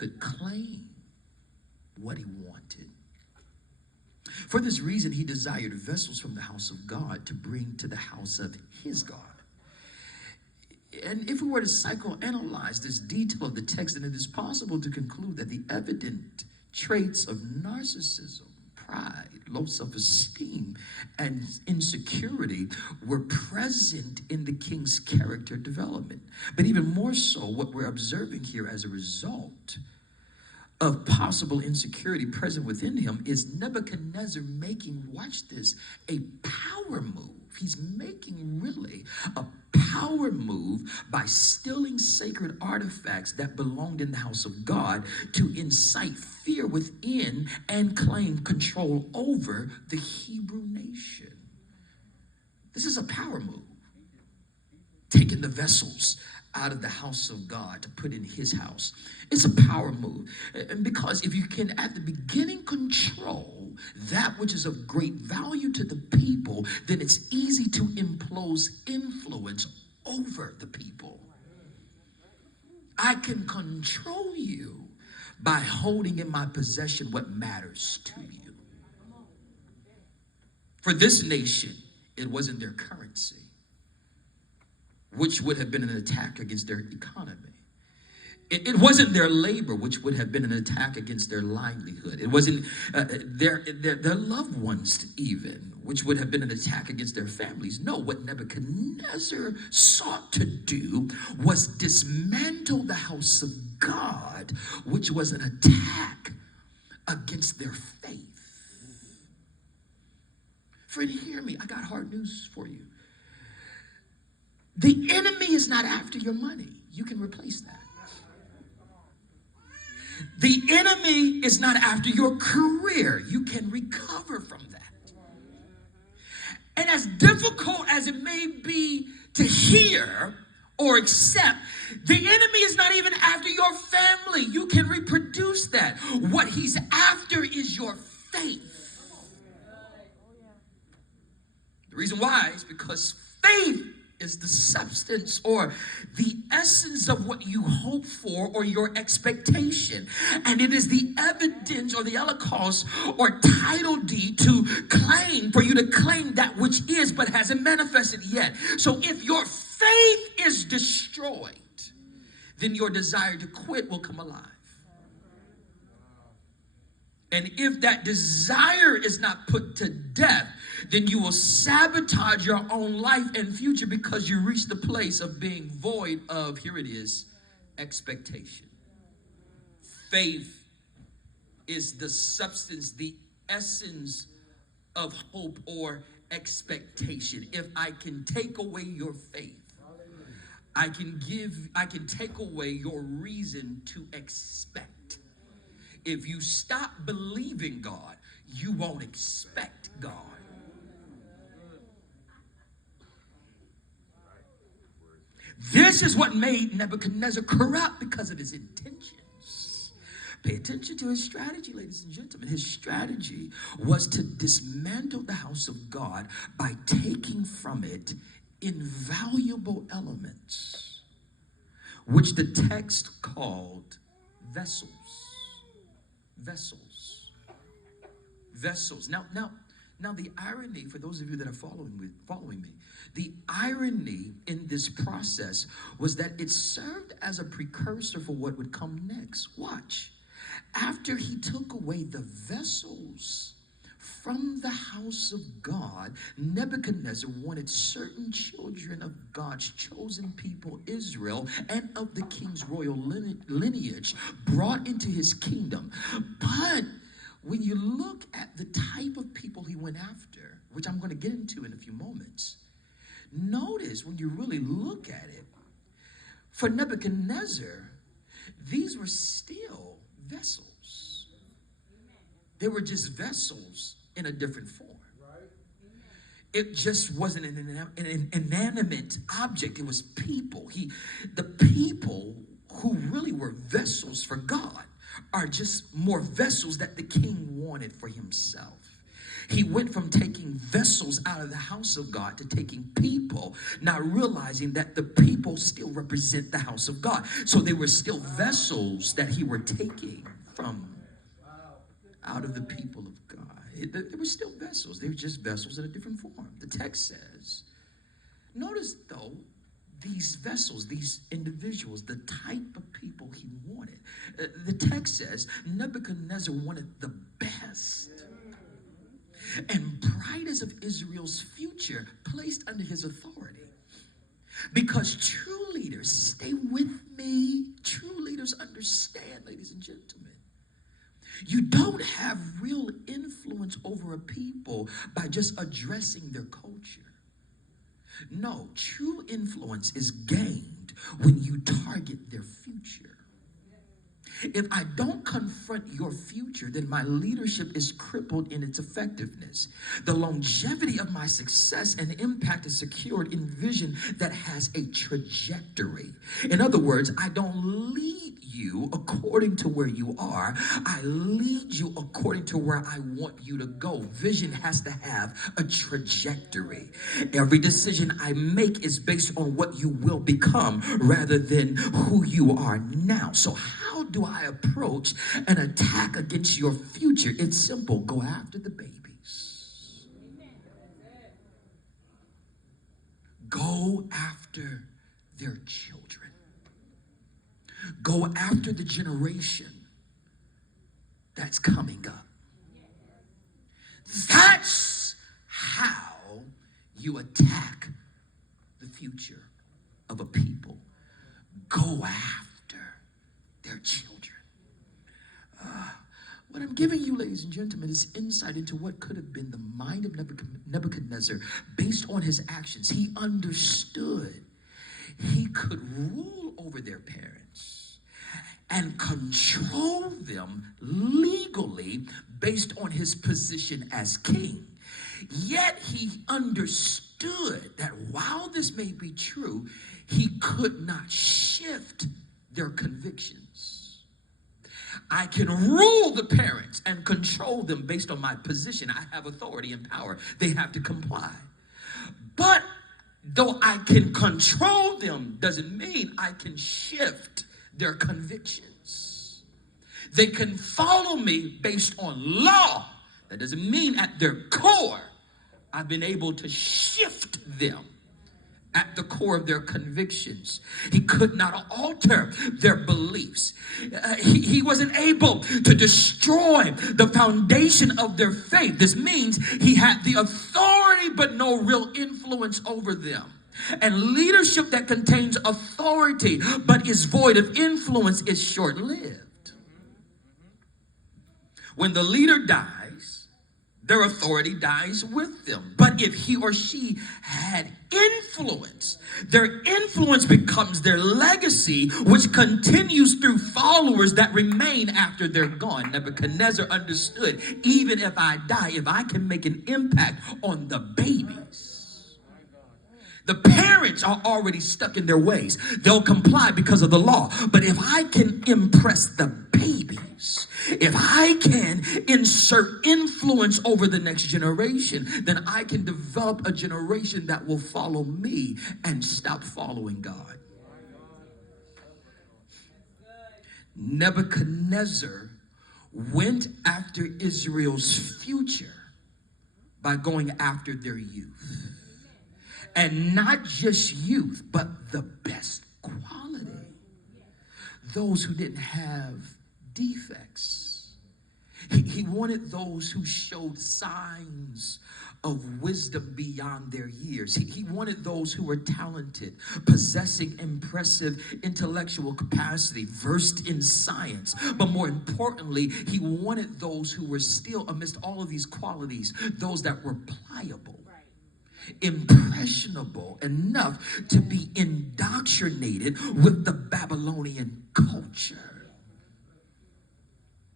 could claim what he wanted. For this reason, he desired vessels from the house of God to bring to the house of his God. And if we were to psychoanalyze this detail of the text, then it is possible to conclude that the evident traits of narcissism, pride, low self-esteem, and insecurity were present in the king's character development. But even more so, what we're observing here as a result of possible insecurity present within him is Nebuchadnezzar making, watch this, a power move. He's making really a power move by stealing sacred artifacts that belonged in the house of God to incite fear within and claim control over the Hebrew nation. This is a power move. Taking the vessels out of the house of God to put in his house. It's a power move. And because if you can at the beginning control that which is of great value to the people, then it's easy to impose influence over the people. I can control you by holding in my possession what matters to you. For this nation, it wasn't their currency, which would have been an attack against their economy. It wasn't their labor, which would have been an attack against their livelihood. It wasn't their loved ones even, which would have been an attack against their families. No, what Nebuchadnezzar sought to do was dismantle the house of God, which was an attack against their faith. Friend, hear me. I got hard news for you. The enemy is not after your money. You can replace that. The enemy is not after your career. You can recover from that. And as difficult as it may be to hear or accept, the enemy is not even after your family. You can reproduce that. What he's after is your faith. The reason why is because faith is the substance or the essence of what you hope for or your expectation. And it is the evidence or the elikos or title deed to claim, for you to claim that which is but hasn't manifested yet. So if your faith is destroyed, then your desire to quit will come alive. And if that desire is not put to death, then you will sabotage your own life and future because you reach the place of being void of, here it is, expectation. Faith is the substance, the essence of hope or expectation. If I can take away your faith, I can take away your reason to expect. If you stop believing God, you won't expect God. This is what made Nebuchadnezzar corrupt, because of his intentions. Pay attention to his strategy, ladies and gentlemen. His strategy was to dismantle the house of God by taking from it invaluable elements, which the text called vessels. Vessels. Now the irony, for those of you that are following me, the irony in this process was that it served as a precursor for what would come next. Watch. After he took away the vessels from the house of God, Nebuchadnezzar wanted certain children of God's chosen people, Israel, and of the king's royal lineage brought into his kingdom. But when you look at the type of people he went after, which I'm going to get into in a few moments, notice when you really look at it, for Nebuchadnezzar, these were still vessels. They were just vessels in a different form. It just wasn't an inanimate object. It was people. The people who really were vessels for God are just more vessels that the king wanted for himself. He went from taking vessels out of the house of God to taking people, not realizing that the people still represent the house of God. So they were still vessels that he were taking from out of the people of God. They were still vessels. They were just vessels in a different form. The text says, notice though, these vessels, these individuals, the type of people he wanted. The text says Nebuchadnezzar wanted the best and brightest of Israel's future placed under his authority. Because true leaders, stay with me, true leaders understand, ladies and gentlemen. You don't have real influence over a people by just addressing their culture. No, true influence is gained when you target their future. If I don't confront your future, then my leadership is crippled in its effectiveness. The longevity of my success and impact is secured in vision that has a trajectory. In other words, I don't lead you according to where you are. I lead you according to where I want you to go. Vision has to have a trajectory. Every decision I make is based on what you will become rather than who you are now. So how do I approach an attack against your future? It's simple. Go after the babies. Go after their children. Go after the generation that's coming up. That's how you attack the future of a people. Go after their children. What I'm giving you, ladies and gentlemen, is insight into what could have been the mind of Nebuchadnezzar based on his actions. He understood he could rule over their parents and control them legally based on his position as king. Yet he understood that while this may be true, he could not shift their convictions. I can rule the parents and control them based on my position. I have authority and power. They have to comply. But though I can control them, doesn't mean I can shift their convictions. They can follow me based on law. That doesn't mean at their core, I've been able to shift them at the core of their convictions. He could not alter their beliefs. He wasn't able to destroy the foundation of their faith. This means he had the authority but no real influence over them. And leadership that contains authority but is void of influence is short-lived. When the leader dies, their authority dies with them. But if he or she had influence, their influence becomes their legacy, which continues through followers that remain after they're gone. Nebuchadnezzar understood, even if I die, if I can make an impact on the babies, the parents are already stuck in their ways. They'll comply because of the law. But if I can impress the babies, if I can insert influence over the next generation, then I can develop a generation that will follow me and stop following God. Nebuchadnezzar went after Israel's future by going after their youth. And not just youth, but the best quality. Those who didn't have defects. He wanted those who showed signs of wisdom beyond their years. He wanted those who were talented, possessing impressive intellectual capacity, versed in science. But more importantly, he wanted those who were still, amidst all of these qualities, those that were pliable, impressionable enough to be indoctrinated with the Babylonian culture.